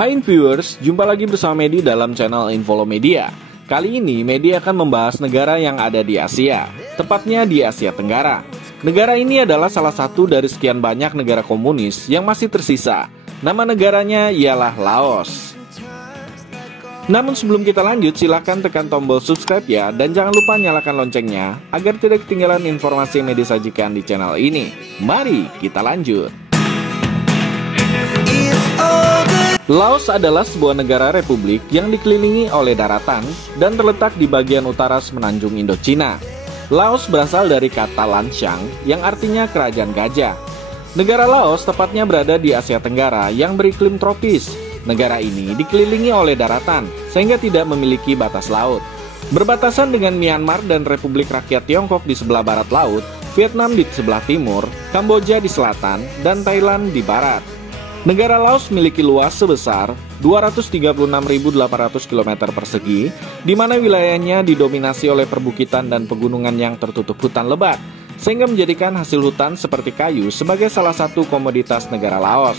Hai viewers, jumpa lagi bersama Medi dalam channel Infolomedia. Kali ini Medi akan membahas negara yang ada di Asia, tepatnya di Asia Tenggara. Negara ini adalah salah satu dari sekian banyak negara komunis yang masih tersisa. Nama negaranya ialah Laos. Namun sebelum kita lanjut, silahkan tekan tombol subscribe ya, dan jangan lupa nyalakan loncengnya agar tidak ketinggalan informasi yang Medi sajikan di channel ini. Mari kita lanjut. Laos adalah sebuah negara republik yang dikelilingi oleh daratan dan terletak di bagian utara semenanjung Indochina. Laos berasal dari kata Lanxiang yang artinya kerajaan gajah. Negara Laos tepatnya berada di Asia Tenggara yang beriklim tropis. Negara ini dikelilingi oleh daratan sehingga tidak memiliki batas laut. Berbatasan dengan Myanmar dan Republik Rakyat Tiongkok di sebelah barat laut, Vietnam di sebelah timur, Kamboja di selatan, dan Thailand di barat. Negara Laos memiliki luas sebesar 236.800 km persegi, di mana wilayahnya didominasi oleh perbukitan dan pegunungan yang tertutup hutan lebat, sehingga menjadikan hasil hutan seperti kayu sebagai salah satu komoditas negara Laos.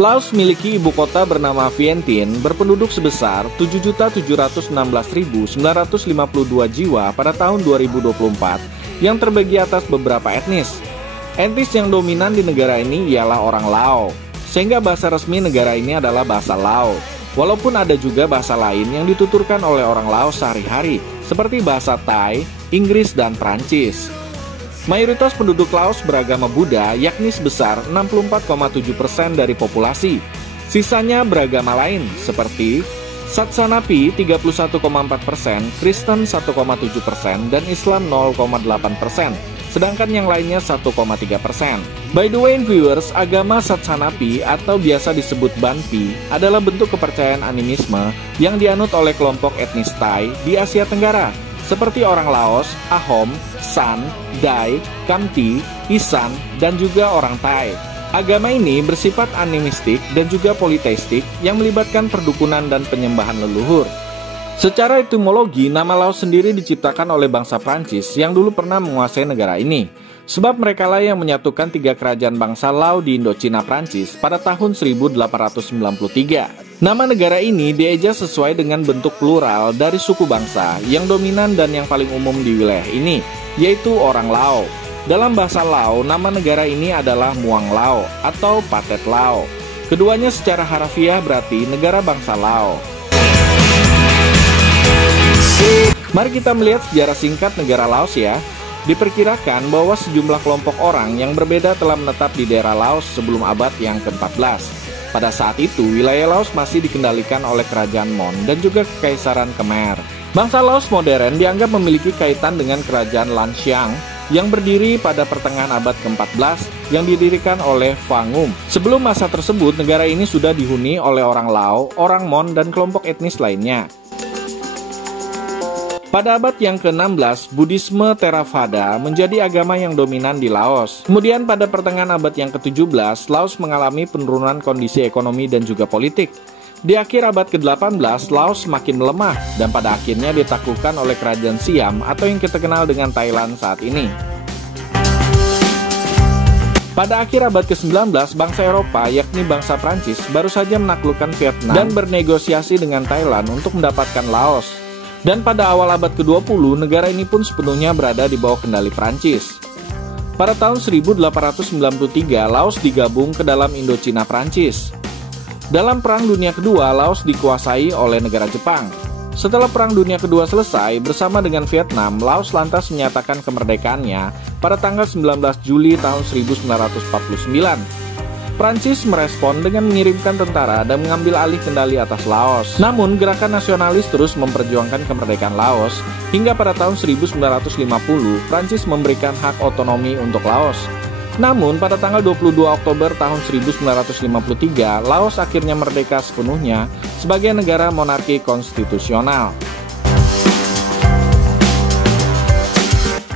Laos memiliki ibu kota bernama Vientiane, berpenduduk sebesar 7.716.952 jiwa pada tahun 2024, yang terbagi atas beberapa etnis. Etnis yang dominan di negara ini ialah orang Lao, sehingga bahasa resmi negara ini adalah bahasa Lao. Walaupun ada juga bahasa lain yang dituturkan oleh orang Laos sehari-hari, seperti bahasa Thai, Inggris, dan Prancis. Mayoritas penduduk Laos beragama Buddha, yakni sebesar 64,7% dari populasi. Sisanya beragama lain, seperti Satsanapi 31,4%, Kristen 1,7%, dan Islam 0,8%. Sedangkan yang lainnya 1,3%. By the way viewers, agama Satsanapi atau biasa disebut Banpi adalah bentuk kepercayaan animisme yang dianut oleh kelompok etnis Thai di Asia Tenggara, seperti orang Laos, Ahom, San, Dai, Kamti, Isan, dan juga orang Thai. Agama ini bersifat animistik dan juga politeistik yang melibatkan perdukunan dan penyembahan leluhur. Secara etimologi, nama Laos sendiri diciptakan oleh bangsa Prancis yang dulu pernah menguasai negara ini. Sebab merekalah yang menyatukan tiga kerajaan bangsa Lao di Indochina Prancis pada tahun 1893. Nama negara ini dieja sesuai dengan bentuk plural dari suku bangsa yang dominan dan yang paling umum di wilayah ini, yaitu orang Lao. Dalam bahasa Lao, nama negara ini adalah Muang Lao atau Pathet Lao. Keduanya secara harafiah berarti negara bangsa Lao. Mari kita melihat sejarah singkat negara Laos ya. Diperkirakan bahwa sejumlah kelompok orang yang berbeda telah menetap di daerah Laos sebelum abad yang ke-14. Pada saat itu, wilayah Laos masih dikendalikan oleh kerajaan Mon dan juga Kekaisaran Khmer. Bangsa Laos modern dianggap memiliki kaitan dengan kerajaan Lanxiang yang berdiri pada pertengahan abad ke-14 yang didirikan oleh Phang-um. Sebelum masa tersebut, negara ini sudah dihuni oleh orang Lao, orang Mon, dan kelompok etnis lainnya. Pada abad yang ke-16, Buddhisme Theravada menjadi agama yang dominan di Laos. Kemudian pada pertengahan abad yang ke-17, Laos mengalami penurunan kondisi ekonomi dan juga politik. Di akhir abad ke-18, Laos semakin melemah dan pada akhirnya ditaklukkan oleh kerajaan Siam atau yang kita kenal dengan Thailand saat ini. Pada akhir abad ke-19, bangsa Eropa yakni bangsa Prancis baru saja menaklukkan Vietnam dan bernegosiasi dengan Thailand untuk mendapatkan Laos. Dan pada awal abad ke-20, negara ini pun sepenuhnya berada di bawah kendali Prancis. Pada tahun 1893, Laos digabung ke dalam Indochina Prancis. Dalam Perang Dunia Kedua, Laos dikuasai oleh negara Jepang. Setelah Perang Dunia Kedua selesai, bersama dengan Vietnam, Laos lantas menyatakan kemerdekaannya pada tanggal 19 Juli tahun 1949. Prancis merespon dengan mengirimkan tentara dan mengambil alih kendali atas Laos. Namun, gerakan nasionalis terus memperjuangkan kemerdekaan Laos, hingga pada tahun 1950, Prancis memberikan hak otonomi untuk Laos. Namun, pada tanggal 22 Oktober tahun 1953, Laos akhirnya merdeka sepenuhnya sebagai negara monarki konstitusional.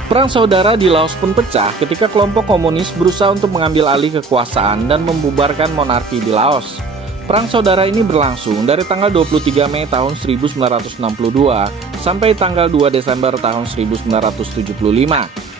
Perang saudara di Laos pun pecah ketika kelompok komunis berusaha untuk mengambil alih kekuasaan dan membubarkan monarki di Laos. Perang saudara ini berlangsung dari tanggal 23 Mei tahun 1962 sampai tanggal 2 Desember tahun 1975.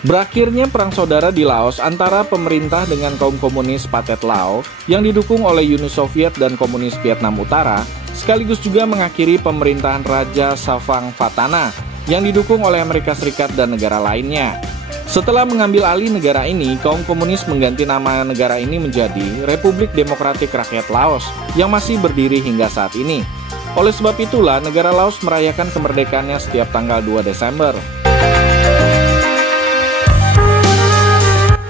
Berakhirnya perang saudara di Laos antara pemerintah dengan kaum komunis Pathet Lao yang didukung oleh Uni Soviet dan komunis Vietnam Utara, sekaligus juga mengakhiri pemerintahan Raja Savangvatthana yang didukung oleh Amerika Serikat dan negara lainnya. Setelah mengambil alih negara ini, kaum komunis mengganti nama negara ini menjadi Republik Demokratik Rakyat Laos yang masih berdiri hingga saat ini. Oleh sebab itulah, negara Laos merayakan kemerdekaannya setiap tanggal 2 Desember.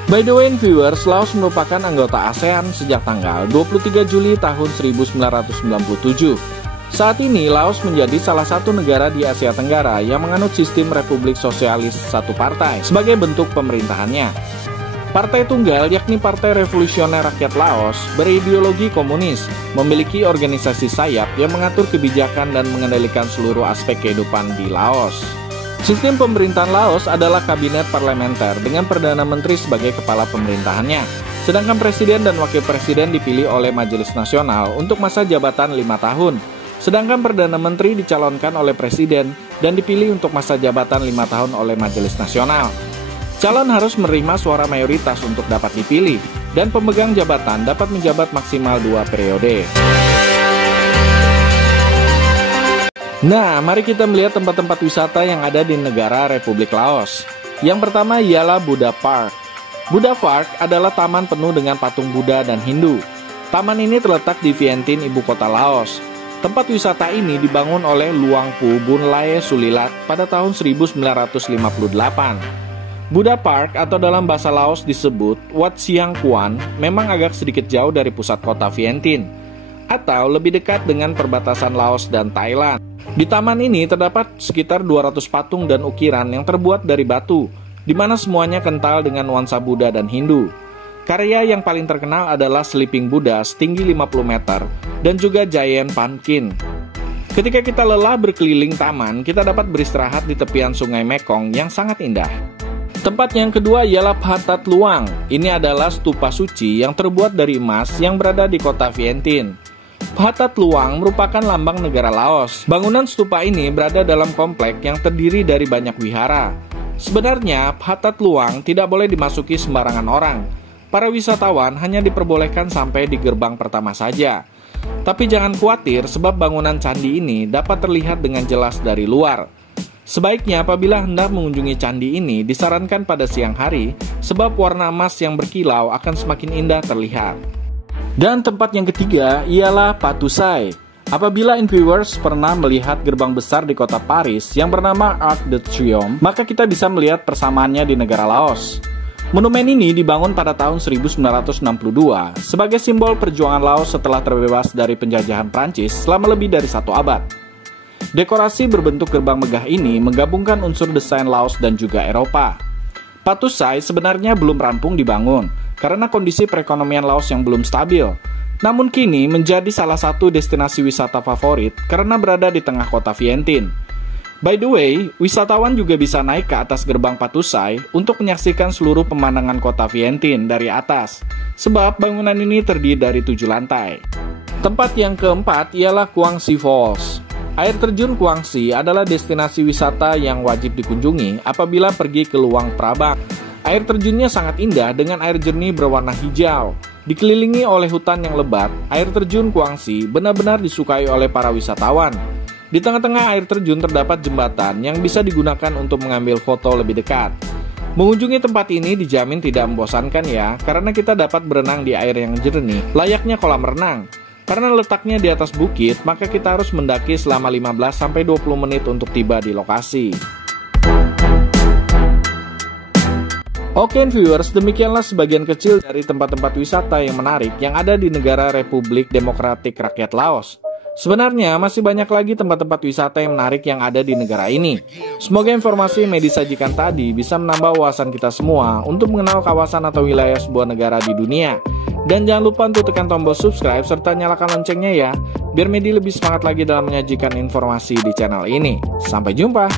By the way, viewers, Laos merupakan anggota ASEAN sejak tanggal 23 Juli tahun 1997. Saat ini, Laos menjadi salah satu negara di Asia Tenggara yang menganut sistem Republik Sosialis satu partai sebagai bentuk pemerintahannya. Partai tunggal, yakni Partai Revolusioner Rakyat Laos, berideologi komunis, memiliki organisasi sayap yang mengatur kebijakan dan mengendalikan seluruh aspek kehidupan di Laos. Sistem pemerintahan Laos adalah kabinet parlementer dengan Perdana Menteri sebagai kepala pemerintahannya, sedangkan Presiden dan Wakil Presiden dipilih oleh Majelis Nasional untuk masa jabatan 5 tahun, sedangkan Perdana Menteri dicalonkan oleh Presiden dan dipilih untuk masa jabatan 5 tahun oleh Majelis Nasional. Calon harus menerima suara mayoritas untuk dapat dipilih, dan pemegang jabatan dapat menjabat maksimal 2 periode. Nah, mari kita melihat tempat-tempat wisata yang ada di negara Republik Laos. Yang pertama ialah Buddha Park. Buddha Park adalah taman penuh dengan patung Buddha dan Hindu. Taman ini terletak di Vientiane, ibu kota Laos. Tempat wisata ini dibangun oleh Luang Pu Bunlae Sulilat pada tahun 1958. Buddha Park atau dalam bahasa Laos disebut Wat Siang Kuan memang agak sedikit jauh dari pusat kota Vientiane, atau lebih dekat dengan perbatasan Laos dan Thailand. Di taman ini terdapat sekitar 200 patung dan ukiran yang terbuat dari batu, di mana semuanya kental dengan nuansa Buddha dan Hindu. Karya yang paling terkenal adalah Sleeping Buddha setinggi 50 meter dan juga Giant Pumpkin. Ketika kita lelah berkeliling taman, kita dapat beristirahat di tepian sungai Mekong yang sangat indah. Tempat yang kedua ialah Phra That Luang. Ini adalah stupa suci yang terbuat dari emas yang berada di kota Vientiane. Phra That Luang merupakan lambang negara Laos. Bangunan stupa ini berada dalam komplek yang terdiri dari banyak wihara. Sebenarnya, Phra That Luang tidak boleh dimasuki sembarangan orang. Para wisatawan hanya diperbolehkan sampai di gerbang pertama saja. Tapi jangan khawatir sebab bangunan candi ini dapat terlihat dengan jelas dari luar. Sebaiknya apabila hendak mengunjungi candi ini disarankan pada siang hari sebab warna emas yang berkilau akan semakin indah terlihat. Dan tempat yang ketiga ialah Pattusai. Apabila viewers pernah melihat gerbang besar di kota Paris yang bernama Arc de Triomphe, maka kita bisa melihat persamaannya di negara Laos. Monumen ini dibangun pada tahun 1962 sebagai simbol perjuangan Laos setelah terbebas dari penjajahan Prancis selama lebih dari 1 abad. Dekorasi berbentuk gerbang megah ini menggabungkan unsur desain Laos dan juga Eropa. Pattusai sebenarnya belum rampung dibangun karena kondisi perekonomian Laos yang belum stabil. Namun kini menjadi salah satu destinasi wisata favorit karena berada di tengah kota Vientiane. By the way, wisatawan juga bisa naik ke atas gerbang Pattusai untuk menyaksikan seluruh pemandangan kota Vientiane dari atas, sebab bangunan ini terdiri dari 7 lantai. Tempat yang keempat ialah Quang Si Falls. Air terjun Quang Si adalah destinasi wisata yang wajib dikunjungi apabila pergi ke Luang Prabang. Air terjunnya sangat indah dengan air jernih berwarna hijau. Dikelilingi oleh hutan yang lebat, air terjun Quang Si benar-benar disukai oleh para wisatawan. Di tengah-tengah air terjun terdapat jembatan yang bisa digunakan untuk mengambil foto lebih dekat. Mengunjungi tempat ini dijamin tidak membosankan ya, karena kita dapat berenang di air yang jernih, layaknya kolam renang. Karena letaknya di atas bukit, maka kita harus mendaki selama 15-20 menit untuk tiba di lokasi. Oke viewers, demikianlah sebagian kecil dari tempat-tempat wisata yang menarik yang ada di negara Republik Demokratik Rakyat Laos. Sebenarnya masih banyak lagi tempat-tempat wisata yang menarik yang ada di negara ini. Semoga informasi yang disajikan tadi bisa menambah wawasan kita semua untuk mengenal kawasan atau wilayah sebuah negara di dunia. Dan jangan lupa untuk tekan tombol subscribe serta nyalakan loncengnya ya, biar Medi lebih semangat lagi dalam menyajikan informasi di channel ini. Sampai jumpa!